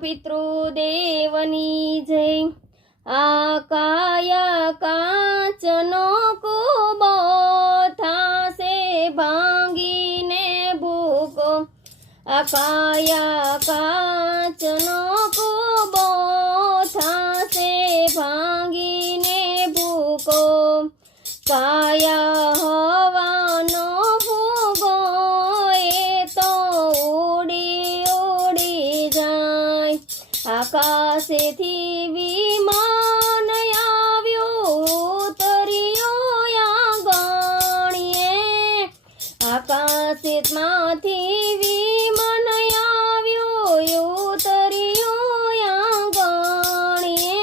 પિતૃદેવની જય। આ કાયા કાચનો કૂબો થાશે ભાંગીને ભૂકો। આ કાયા કાચનો કૂબો થાશે ભાંગીને ભૂકો। કાયા હવાનો ફૂગો એ તો ઉડી ઉડી જાય। આકાશેથી વિમાન આવ્યું ઉતર્યું આંગણીએ। આકાશમાંથી વિમાન આવ્યું ઉતર્યું આંગણીએ।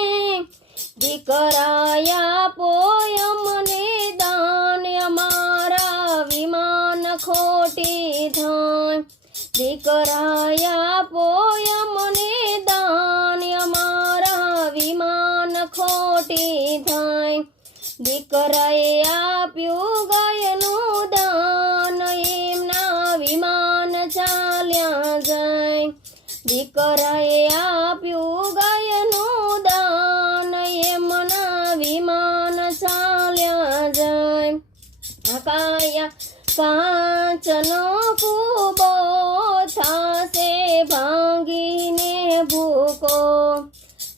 દીકરાયા પોય મને દાન અમારા વિમાન ખોટી થાય। દીકરાયા પોય મને દાન અમારા વિમાન ખોટી થાય। દીકરાએ આપ્યું ગાયનું દાન એમના વિમાન ચાલ્યા જાય। દીકરાએ આપ્યું ગાયનું દાન એમના વિમાન ચાલ્યા જાય। કાયા કાચનો કૂબો થાશે ભાંગીને ભૂકો।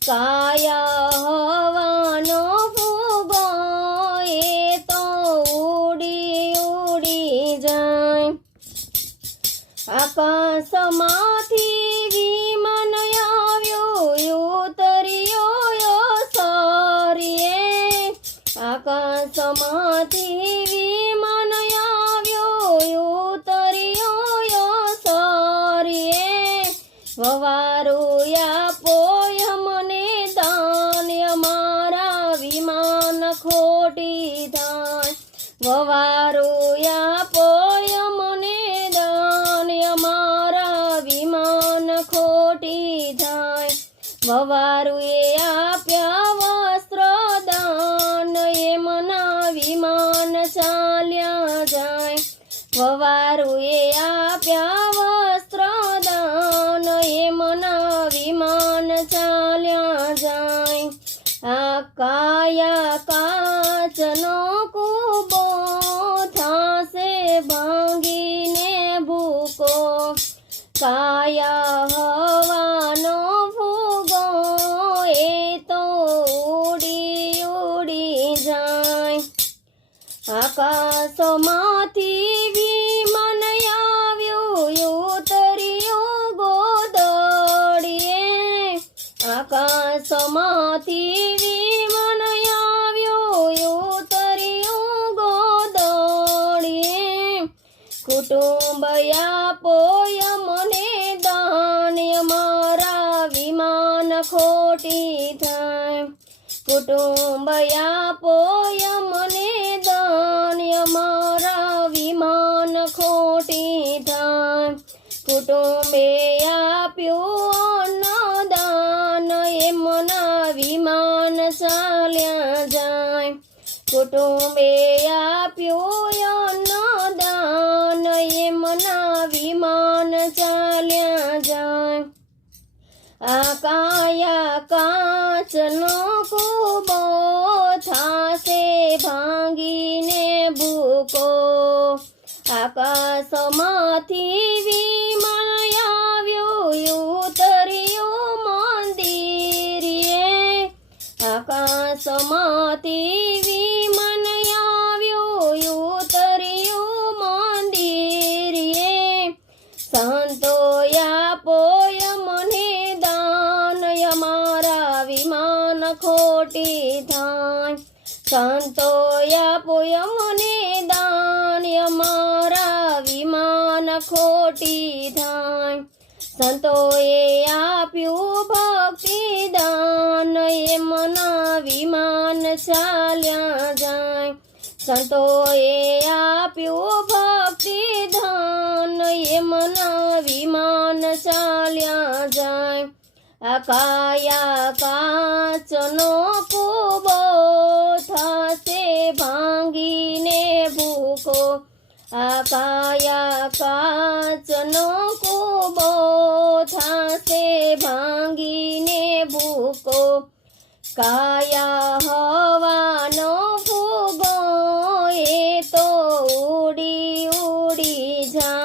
કાયા હવાનો ફૂગો એ તો ઉડી ઉડી જાય। આકાશમાંથી વિમાન આવ્યું ઉતર્યો સરીએ। આકાશમાંથી વિમાન આવ્યું ઉતર્યો સરીએ। વવારુયા પોય મને દાન અમારા વિમાન ખોટી થાય। વવારુયા પોય મને દાન અમારા વિમાન ખોટી થાય। વવારુએ આપ્યા વસ્ત્ર દાન એમના વિમાન ચાલ્યા જાય। વવારુએ આપ્યા વસ્ત્ર દાન એમના વિમાન ચાલ્યા જાય। આ કાયા કાચનો કૂબો થાશે ભાંગીને ભૂકો। કાયા હવાનો ફૂગો એ તો ઉડી ઉડી જાય। આકાશમાંથી વિમાન આવ્યું ઉતર્યું ગોદડીએ। આકાશમાંથી વિમાન આવ્યું ઉતર્યું ગોદડીએ। કુટુંબ પોય મને દાન અમારા વિમાન ખોટી થાય। કુટુંબ પોય મને દાન અમારા વિમાન ખોટી થાય। કુટુંબે આપ્યું અન્નદાન એમના વિમાન ચાલ્યા જાય। કુટુંબે આપ્યું અન્નદાન એમના વિમાન ચાલ્યા જાય। આ કાયા કાચનો કૂબો થાશે ભાંગીને ભૂકો। આકાશમાંથી વિમાન આવ્યું ઉતર્યું મંદિરે। આકાશમાંથી વિમાન આવ્યું ઉતર્યું મંદિરે। સંતોયા પોય મને દાન અમારા વિમાન ખોટી થાય। સંતોયા પોય મને દાન અમારા વિમાન ખોટી થાય। સંતોએ આપ્યું ભક્તિ દાન એમના વિમાન ચાલ્યા જાય। સંતોએ આપ્યું ભક્તિ દાન એમના વિમાન ચાલ્યા જાય। આ કાયા કાચનો કૂબો થાશે ભાંગીને ભૂકો। આ કાયા કાચનો કૂબો થાશે ભાંગ કાયા હવાનો ફૂગો એ તો ઉડી ઉડી જાય.